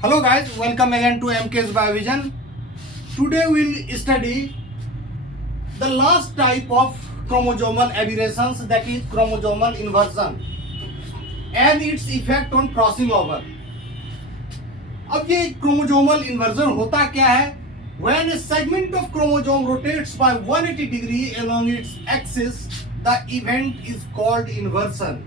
Hello guys, welcome again to MK's Biovision. Today we'll study the last type of chromosomal aberrations, that is chromosomal inversion and its effect on crossing over. अब ये chromosomal inversion होता क्या है? When a segment of chromosome rotates by 180 degree along its axis, the event is called inversion.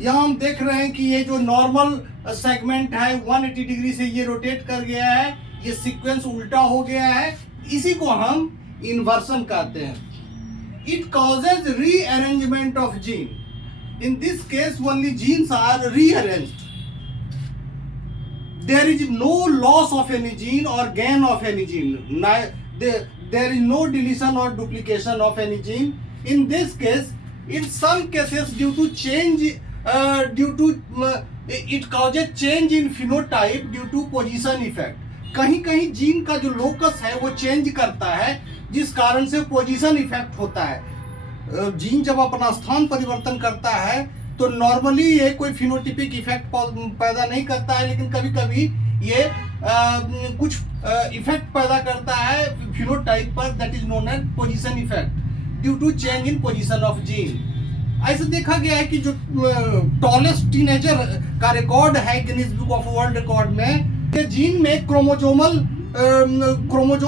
यहाँ हम देख रहे हैं कि ये जो नॉर्मल सेगमेंट है 180 डिग्री से ये रोटेट कर गया है, ये सीक्वेंस उल्टा हो गया है, इसी को हम इन्वर्सन कहते हैं. It causes rearrangement of gene. In this case only genes are rearranged. There is no loss of any gene और gain of any gene. There is no deletion और duplication of any gene. In this case, in some cases due to change it causes change in phenotype due to position effect. कहीं कहीं gene का जो locus है वो change करता है, जिस कारण से पोजीशन इफेक्ट होता है. जीन जब अपना स्थान परिवर्तन करता है तो नॉर्मली ये कोई फिनोटिपिक इफेक्ट पैदा नहीं करता है, लेकिन कभी कभी ये कुछ इफेक्ट पैदा करता है फिनोटाइप पर, that is known as position effect due to change in position of gene. ऐसे देखा गया है कि जो टॉलेस्ट टीनेजर का रिकॉर्ड है Guinness book of world record में, ये जीन में क्रोमोजोम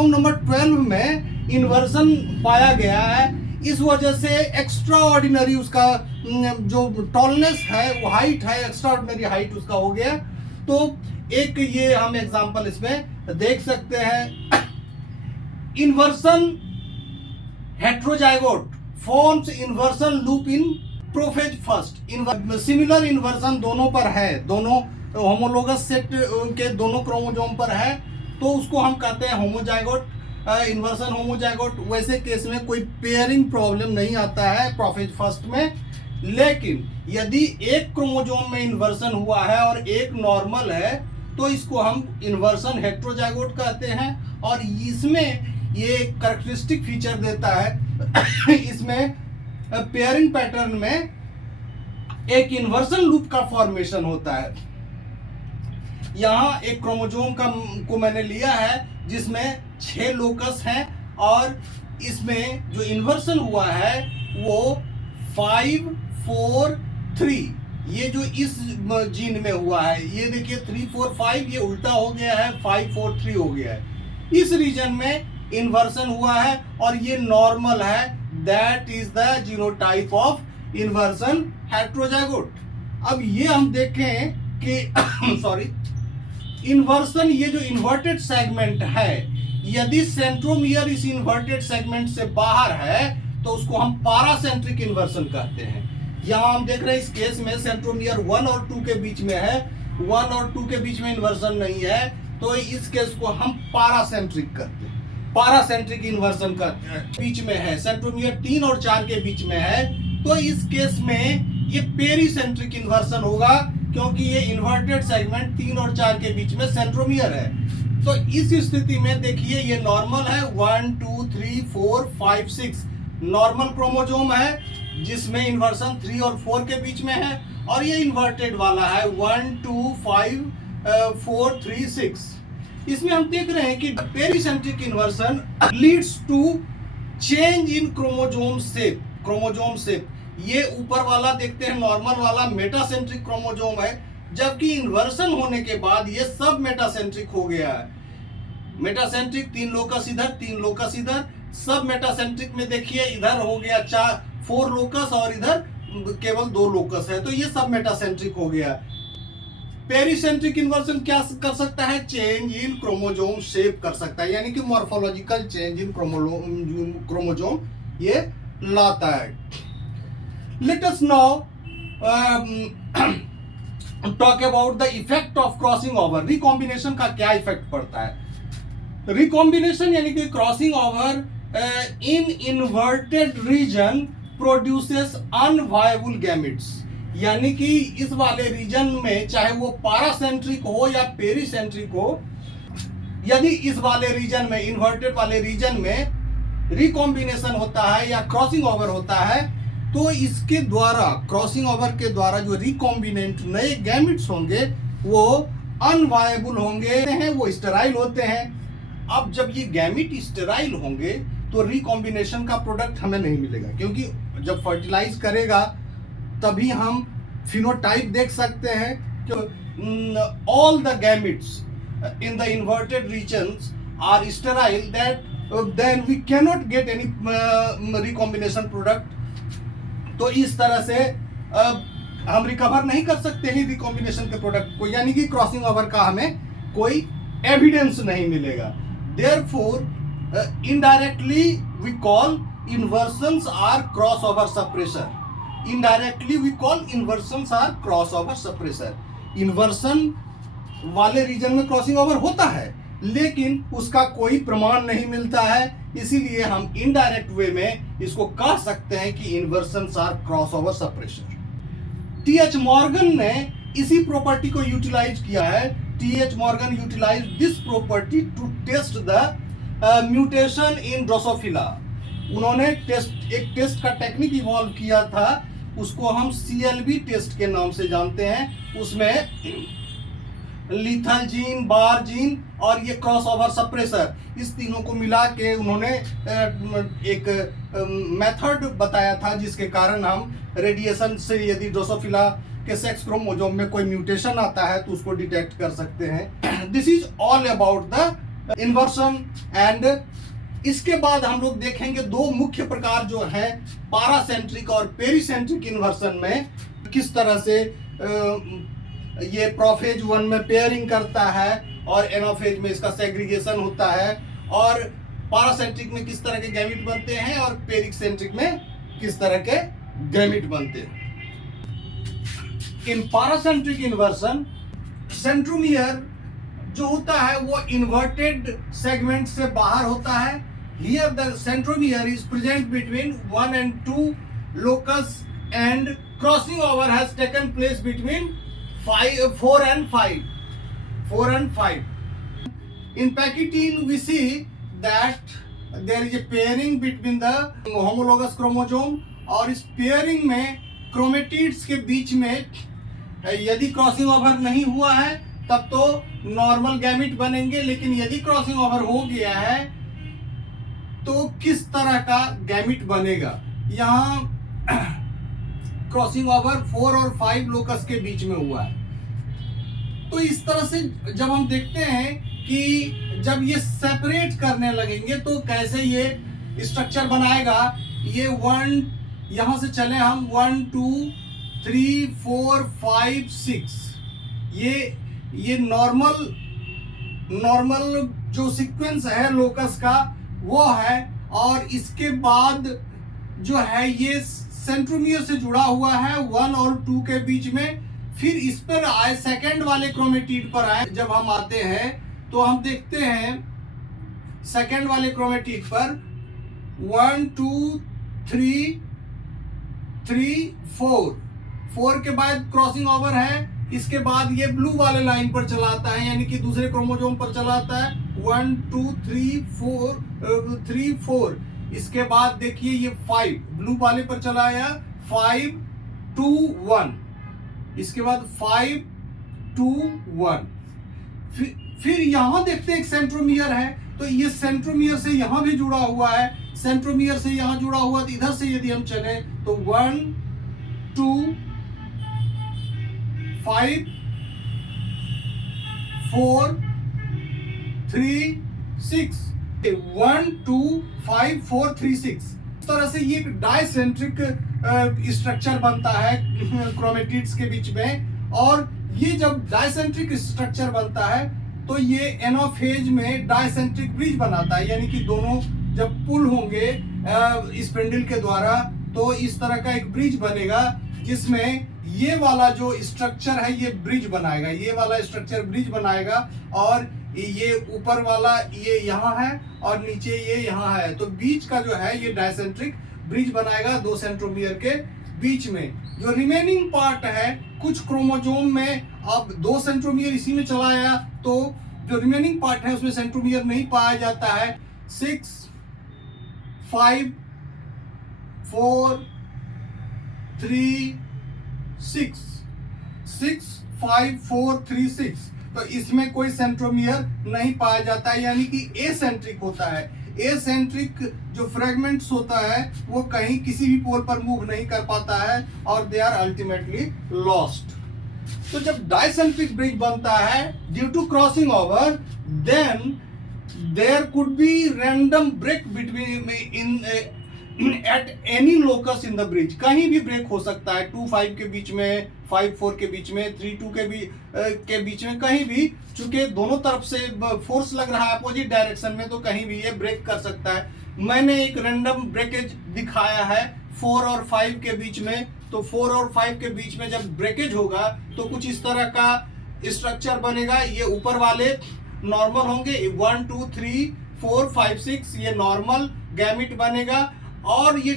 नंबर 12 में इन्वर्सन पाया गया है. इस वजह से एक्स्ट्रा ऑर्डिनरी उसका जो टॉलनेस है, वो हाइट है, एक्स्ट्रा ऑर्डिनरी हाइट उसका हो गया. तो एक ये हम एग्जांपल इसमें देख सकते हैं. Inversion heterozygote forms inversion loop in prophase first. Similar inversion दोनों पर है, दोनों होमोलोगस सेट के दोनों क्रोमोसोम पर है, तो उसको हम कहते हैं होमोजाइगोट इन्वर्सन होमोजाइगोट. वैसे केस में कोई पेयरिंग प्रॉब्लम नहीं आता है प्रोफेज फर्स्ट में. लेकिन यदि एक क्रोमोसोम में इन्वर्सन हुआ है और एक नॉर्मल है, तो इसको हम इन्वर्सन हेट्रोजाइगोट कहते हैं. और इसमें ये कैरेक्टरिस्टिक फीचर देता है इसमें पेयरिंग पैटर्न में एक इन्वर्सन लूप का फॉर्मेशन होता है. यहाँ एक क्रोमोसोम को मैंने लिया है जिसमें 6 लोकस हैं, और इसमें जो इन्वर्सन हुआ है वो 5, 4, 3, ये जो इस जीन में हुआ है, ये देखिए 3, 4, 5 ये उल्टा हो गया है, 5, 4, 3 हो गया है. इस रीजन में इन्वर्सन हुआ है और ये नॉर्मल है. That is the genotype of inversion heterozygote. अब ये हम देखें कि सॉरी, इन्वर्सन ये जो इन्वर्टेड सेगमेंट है, यदि सेंट्रोमियर इस इन्वर्टेड सेगमेंट से बाहर है तो उसको हम पैरासेंट्रिक इन्वर्सन कहते हैं. यहाँ हम देख रहे हैं इस केस में सेंट्रोमियर 1 और 2 के बीच में है, 1 और 2 के बीच में इन्वर्सन नहीं है, तो इस केस को हम पैरासेंट्रिक करते हैं. पैरासेंट्रिक इन्वर्सन का बीच में है, सेंट्रोमियर 3 और 4 के बीच में है, तो इस केस में ये पेरीसेंट्रिक इन्वर्सन होगा, क्योंकि ये इन्वर्टेड सेगमेंट 3 और 4 के बीच में सेंट्रोमियर है. तो इस स्थिति में देखिए ये नॉर्मल है, 1, 2, 3, 4, 5, 6 नॉर्मल क्रोमोसोम है जिसमें इन्वर्सन 3 और 4 के बीच में है, और ये इन्वर्टेड वाला है 1, 2, 5, 4, 3, 6. इसमें हम देख रहे हैं कि pericentric inversion leads to change in chromosome shape. ये ऊपर वाला देखते हैं नॉर्मल वाला मेटासेंट्रिक क्रोमोसोम है, जबकि इन्वर्सन होने के बाद ये सब मेटासेंट्रिक हो गया है. मेटासेंट्रिक 3 लोकस इधर, 3 लोकस इधर. सब मेटासेंट्रिक में देखिए इधर हो गया 4 लोकस और इधर केवल 2 लोकस है, तो ये सब मेटासेंट्रिक हो गया. पेरीसेंट्रिक इन्वर्सन क्या कर सकता है? चेंज इन क्रोमोसोम शेप कर सकता है, यानी कि मॉर्फोलॉजिकल चेंज इन क्रोमोसोम ये लाता है. Let us now talk about the effect of crossing over. Recombination का क्या इफेक्ट पड़ता है? रिकॉम्बिनेशन यानी कि crossing over in inverted region produces unviable gametes. यानी कि इस वाले रीजन में, चाहे वो पैरासेंट्रिक हो या पेरीसेंट्रिक हो, यदि इस वाले रीजन में, इन्वर्टेड वाले रीजन में रिकॉम्बिनेशन होता है या क्रॉसिंग ओवर होता है, तो इसके द्वारा, क्रॉसिंग ओवर के द्वारा जो रिकॉम्बिनेंट नए गैमेट्स होंगे वो अनवायबल होंगे वो स्टेराइल होते हैं। अब जब ये गैमिट स्टेराइल होंगे तो रिकॉम्बिनेशन का प्रोडक्ट हमें नहीं मिलेगा, क्योंकि जब फर्टिलाइज करेगा तभी हम फिनोटाइप देख सकते हैं कि all the gametes in the inverted regions are sterile, that then we cannot get any recombination product. तो इस तरह से हम रिकवर नहीं कर सकते हैं रिकॉम्बिनेशन के प्रोडक्ट को, यानी कि क्रॉसिंग ओवर का हमें कोई एविडेंस नहीं मिलेगा। Therefore, indirectly we call inversions are crossover suppressor. Indirectly we call inversions are crossover suppressor. Inversion वाले रीजन में क्रॉसिंग ओवर होता है, लेकिन उसका कोई प्रमाण नहीं मिलता है, इसीलिए हम इनडायरेक्ट वे में इसको कह सकते हैं कि inversions are crossover suppressor. TH Morgan ने इसी प्रॉपर्टी को यूटिलाइज किया है। TH Morgan utilize this property to test the mutation in Drosophila. उन्होंने एक टेस्ट का टेक्निक इवॉल्व किया था, उसको हम CLB टेस्ट के नाम से जानते हैं। उसमें लीथल जीन, बार जीन और ये क्रॉसओवर सप्रेसर, इस तीनों को मिला के उन्होंने एक मेथड बताया था, जिसके कारण हम रेडिएशन से यदि ड्रोसोफिला के सेक्स क्रोमोसोम में कोई म्यूटेशन आता है तो उसको डिटेक्ट कर सकते हैं। This is all about the inversion. And इसके बाद हम लोग देखेंगे दो मुख्य प्रकार जो है पारासेंट्रिक और पेरिसेंट्रिक इन्वर्सन में किस तरह से ये प्रोफेज 1 में पेयरिंग करता है और एनाफेज में इसका सेग्रीगेशन होता है, और पारासेंट्रिक में किस तरह के गैमिट बनते हैं और पेरिसेंट्रिक में किस तरह के गैमिट बनते हैं। इन पारासेंट्रिक इन्वर्सन सेंट्रोमियर जो होता है वो इन्वर्टेड सेगमेंट से बाहर होता है। Here the centromere is present between 1 and 2 locus and crossing over has taken place between 4 and 5. In Pachytene we see that there is a pairing between the homologous chromosome, और इस pairing में chromatids के बीच में यदि crossing over नहीं हुआ है तब तो नॉर्मल गैमिट बनेंगे, लेकिन यदि क्रॉसिंग ओवर हो गया है तो किस तरह का गैमिट बनेगा। यहाँ क्रॉसिंग ओवर 4 और 5 लोकस के बीच में हुआ है। तो इस तरह से जब हम देखते हैं कि जब ये सेपरेट करने लगेंगे तो कैसे ये स्ट्रक्चर बनाएगा। ये 1 यहां से चले हम 1 2 3 4 5 6, ये नॉर्मल जो सीक्वेंस है लोकस का वो है, और इसके बाद जो है ये सेंट्रोमियर से जुड़ा हुआ है 1 और 2 के बीच में। फिर इस पर आए सेकेंड वाले क्रोमेटिड पर आए, जब हम आते हैं तो हम देखते हैं सेकेंड वाले क्रोमेटिड पर 1 2 3 4 के बाद क्रॉसिंग ओवर है। इसके बाद ये ब्लू वाले लाइन पर चलाता है, यानी कि दूसरे क्रोमोसोम पर चलाता है 1 2 3 4। इसके बाद देखिए ये 5 ब्लू वाले पर चलाया 5 2 1, इसके बाद 5 2 1। फिर यहां देखते हैं एक सेंट्रोमियर है, तो ये सेंट्रोमियर से यहां भी जुड़ा हुआ है, सेंट्रोमियर से यहां जुड़ा हुआ, तो इधर से यदि हम चले तो 1 2 5 4 3 6 1 2 5 4 3 6। इस तरह से ये डाइसेंट्रिक स्ट्रक्चर बनता है क्रोमेटिड्स के बीच में। और ये जब डाइसेंट्रिक स्ट्रक्चर बनता है तो ये एनाफेज में डाइसेंट्रिक ब्रिज बनाता है, यानी कि दोनों जब पुल होंगे स्पिंडल के द्वारा तो इस तरह का एक ब्रिज बनेगा, जिसमें ये वाला जो स्ट्रक्चर है ये ब्रिज बनाएगा, ये वाला स्ट्रक्चर ब्रिज बनाएगा, और ये ऊपर वाला ये यहाँ है और नीचे ये यहाँ है, तो बीच का जो है ये डाइसेंट्रिक ब्रिज बनाएगा दो सेंट्रोमियर के बीच में। जो रिमेनिंग पार्ट है कुछ क्रोमोसोम में अब 2 सेंट्रोमियर इसी में चलाया, तो जो रिमेनिंग पार्ट है उसमें सेंट्रोमियर नहीं पाया जाता है। 6 5 4 3 6 6 5 4 3 6। तो इसमें कोई सेंट्रोमियर नहीं पाया जाता है, यानी कि एसेंट्रिक होता है। एसेंट्रिक जो फ्रेगमेंट्स होता है वो कहीं किसी भी पोल पर मूव नहीं कर पाता है और दे आर अल्टीमेटली लॉस्ट। तो जब डाइसेंट्रिक ब्रिज बनता है due to crossing over, then there could be random break between in at any locus in the bridge. कहीं भी ब्रेक हो सकता है, 2-5 के बीच में, 5-4 के बीच में, 3-2 के बीच में, कहीं भी। चूंकि दोनों तरफ से फोर्स लग रहा है अपोजिट डायरेक्शन में, तो कहीं भी ये ब्रेक कर सकता है। मैंने एक रैंडम ब्रेकेज दिखाया है 4 और 5 के बीच में। तो 4 और 5 के बीच में जब ब्रेकेज होगा तो कुछ इस तरह का स्ट्रक्चर बनेगा। ये ऊपर वाले नॉर्मल होंगे, 1 2 3 4 5 6 ये नॉर्मल गैमिट बनेगा, और ये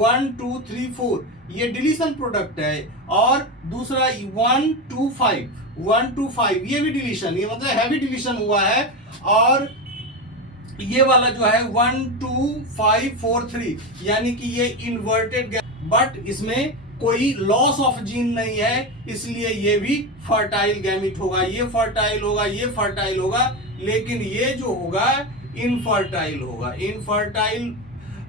1 2 3 4 ये डिलीशन प्रोडक्ट है, और दूसरा 1 2 5 ये भी डिलीशन, ये मतलब हैवी डिलीशन हुआ है। और ये वाला जो है 1 2 5 4 3 यानी कि ये इन्वर्टेड, बट इसमें कोई लॉस ऑफ जीन नहीं है, इसलिए ये भी फर्टाइल गैमिट होगा। ये फर्टाइल होगा, ये फर्टाइल होगा, लेकिन ये जो होगा इनफर्टाइल होगा। इनफर्टाइल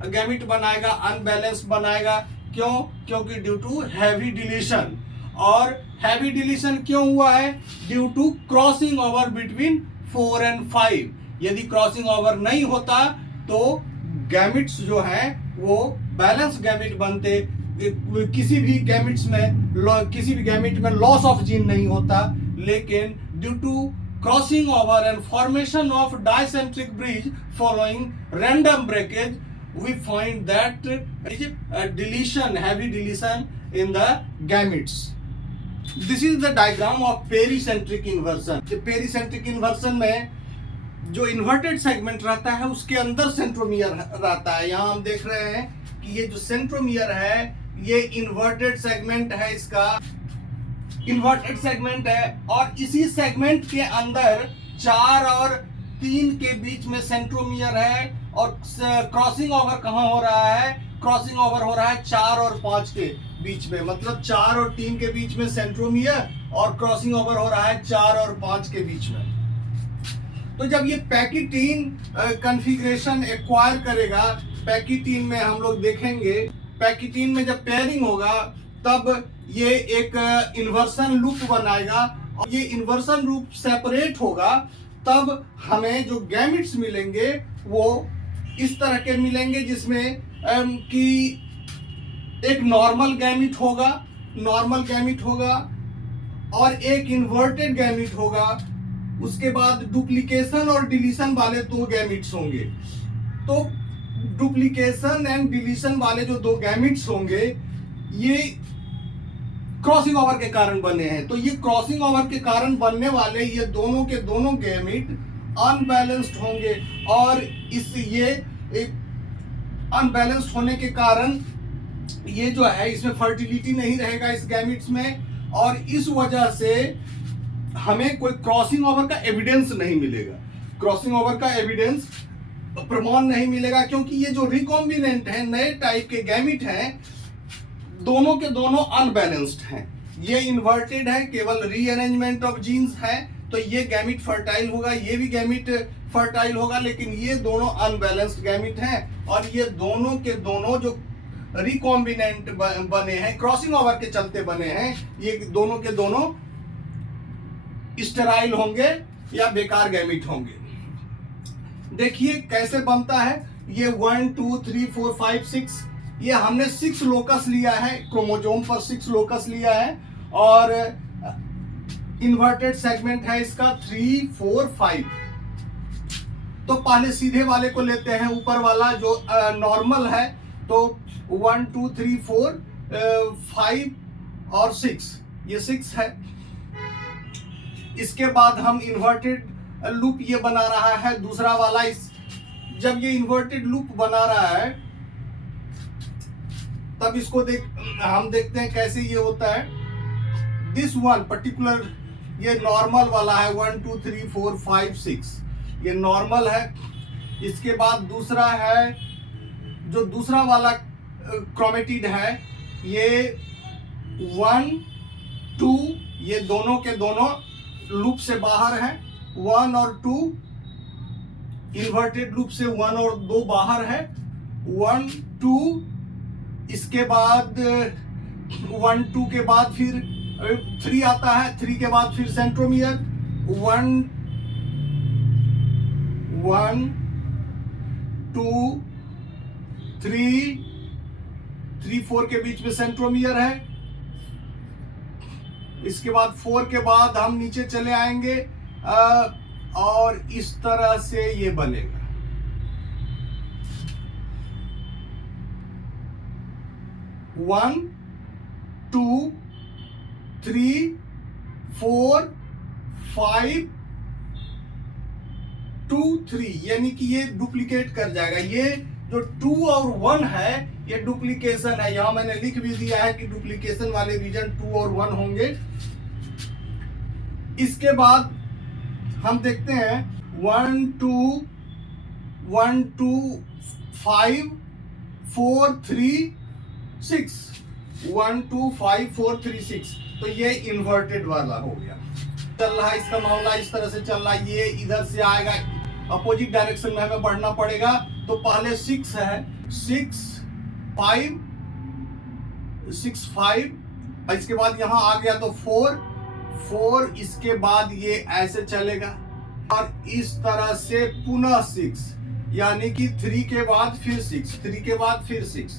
गैमिट बनाएगा, अनबैलेंस्ड बनाएगा। क्यों? क्योंकि ड्यू टू हैवी डिलीशन। और हैवी डिलीशन क्यों हुआ है? Due to crossing over between 4 and 5। यदि क्रॉसिंग ओवर नहीं होता तो गैमिट्स जो हैं वो बैलेंस गैमिट बनते। किसी भी गैमिट में लॉस ऑफ जीन नहीं होता, लेकिन due to crossing over and formation of dicentric bridge following random breakage, we find that deletion, heavy deletion in the gametes. This is the diagram of pericentric inversion. Pericentric inversion में जो inverted segment रहता है उसके अंदर centromere रहता है। यहाँ हम देख रहे हैं कि ये जो सेंट्रोमियर है ये इन्वर्टेड सेगमेंट है, इसका इन्वर्टेड सेगमेंट है, और इसी सेगमेंट के अंदर 4 और 3 के बीच में सेंट्रोमियर है। और क्रॉसिंग ओवर कहाँ हो रहा है? क्रॉसिंग ओवर हो रहा है 4 और 5 के बीच में, मतलब 4 और 3 के बीच में सेंट्रोमियर, और क्रॉसिंग ओवर हो रहा है 4 और 5 के बीच में। तो जब ये पैकिटीन कॉन्फ़िगरेशन एक्वायर करेगा, पैकिटीन में हम लोग देखेंगे, पैकिटीन में जब पेयरिंग होगा तब ये एक इन्वर्सन लूप बनाएगा, और ये इन्वर्सन लूप सेपरेट होगा, तब हमें जो गैमिट्स मिलेंगे वो इस तरह के मिलेंगे, जिसमें कि एक नॉर्मल गैमिट होगा और एक इन्वर्टेड गैमिट होगा। उसके बाद डुप्लीकेशन और डिलीशन वाले 2 गैमिट्स होंगे। तो डुप्लीकेशन एंड डिलीशन वाले जो 2 गैमिट्स होंगे ये क्रॉसिंग ओवर के कारण बने हैं। तो ये क्रॉसिंग ओवर के कारण बनने वाले ये दोनों के दोनों गैमिट अनबैलेंस्ड होंगे, और ये अनबैलेंस्ड होने के कारण ये जो है इसमें फर्टिलिटी नहीं रहेगा इस गैमिट्स में, और इस वजह से हमें कोई क्रॉसिंग ओवर का एविडेंस नहीं मिलेगा। क्रॉसिंग ओवर का एविडेंस प्रमाण नहीं मिलेगा, क्योंकि ये जो रिकॉम्बिनेंट है, नए टाइप के गैमिट हैं, दोनों के दोनों अनबैलेंस्ड हैं। ये इन्वर्टेड है, केवल रीअरेंजमेंट ऑफ जीन्स है, तो ये गैमिट फर्टाइल होगा, ये भी गैमिट फर्टाइल होगा, लेकिन ये दोनों अनबैलेंस्ड गैमिट हैं। और ये दोनों के दोनों जो रिकॉम्बिनेंट बने हैं, क्रॉसिंग ओवर के चलते बने हैं, ये दोनों के दोनों स्टेराइल होंगे या बेकार गैमिट होंगे। देखिए कैसे बनता है। ये 1 2 3 4 5 6 ये हमने 6 लोकस लिया है, क्रोमोजोम पर 6 लोकस लिया है, और इन्वर्टेड सेगमेंट है इसका 3 4 5। तो पहले सीधे वाले को लेते हैं, ऊपर वाला जो नॉर्मल है। तो 1 2 3 4 5 और 6, ये 6 है। इसके बाद हम इन्वर्टेड लूप ये बना रहा है दूसरा वाला। जब ये इन्वर्टेड लूप बना रहा है तब इसको हम देखते हैं कैसे ये होता है। दिस वन पर्टिकुलर ये नॉर्मल वाला है, 1 2 3 4 5 6 ये नॉर्मल है। इसके बाद दूसरा है, जो दूसरा वाला क्रोमेटिड है, ये 1 2 ये दोनों के दोनों लूप से बाहर है, 1 और 2, इन्वर्टेड लूप से 1 और 2 बाहर है, 1 2, इसके बाद 1 2 के बाद फिर 3 आता है, 3 के बाद फिर सेंट्रोमियर, 1 1 2 3 3 4 के बीच में सेंट्रोमियर है। इसके बाद 4 के बाद हम नीचे चले आएंगे और इस तरह से ये बनेगा। वन 2 3 4 5 2 3, यानी कि ये डुप्लीकेट कर जाएगा। ये जो 2 और 1 है ये डुप्लीकेशन है। यहां मैंने लिख भी दिया है कि डुप्लीकेशन वाले रीजन 2 और 1 होंगे। इसके बाद हम देखते हैं 1 2 1 2 5 4 3 6, 1 2 5 4 3 6, तो ये इन्वर्टेड वाला हो गया। चल रहा है इसका मामला, इस तरह से चल रहा है। ये इधर से आएगा, अपोजिट डायरेक्शन में हमें बढ़ना पड़ेगा। तो पहले 6 है, 6 5 6 5, और इसके बाद यहां आ गया तो 4 4, इसके बाद ये ऐसे चलेगा और इस तरह से पुनः 6, यानी कि 3 के बाद फिर 6, 3 के बाद फिर 6।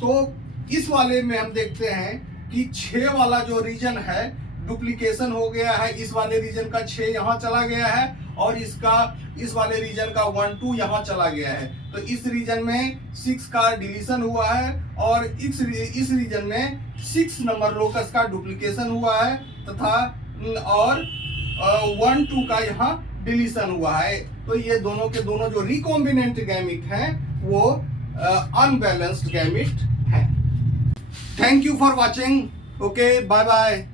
तो इस वाले में हम देखते हैं कि 6 वाला जो रीजन है डुप्लीकेशन हो गया है। इस वाले रीजन का 6 यहां चला गया है और इस वाले रीजन का 1 2 यहां चला गया है। तो इस रीजन में 6 का डिलीशन हुआ है और इस रीजन में 6 नंबर लोकस का डुप्लीकेशन हुआ है तथा और 1 2 का यहाँ डिलीशन हुआ है। तो ये दोनों के दोनों जो रिकॉम्बिनेंट गैमिट हैं वो अनबैलेंस्ड गैमिट है। Thank you for watching. Okay, bye bye.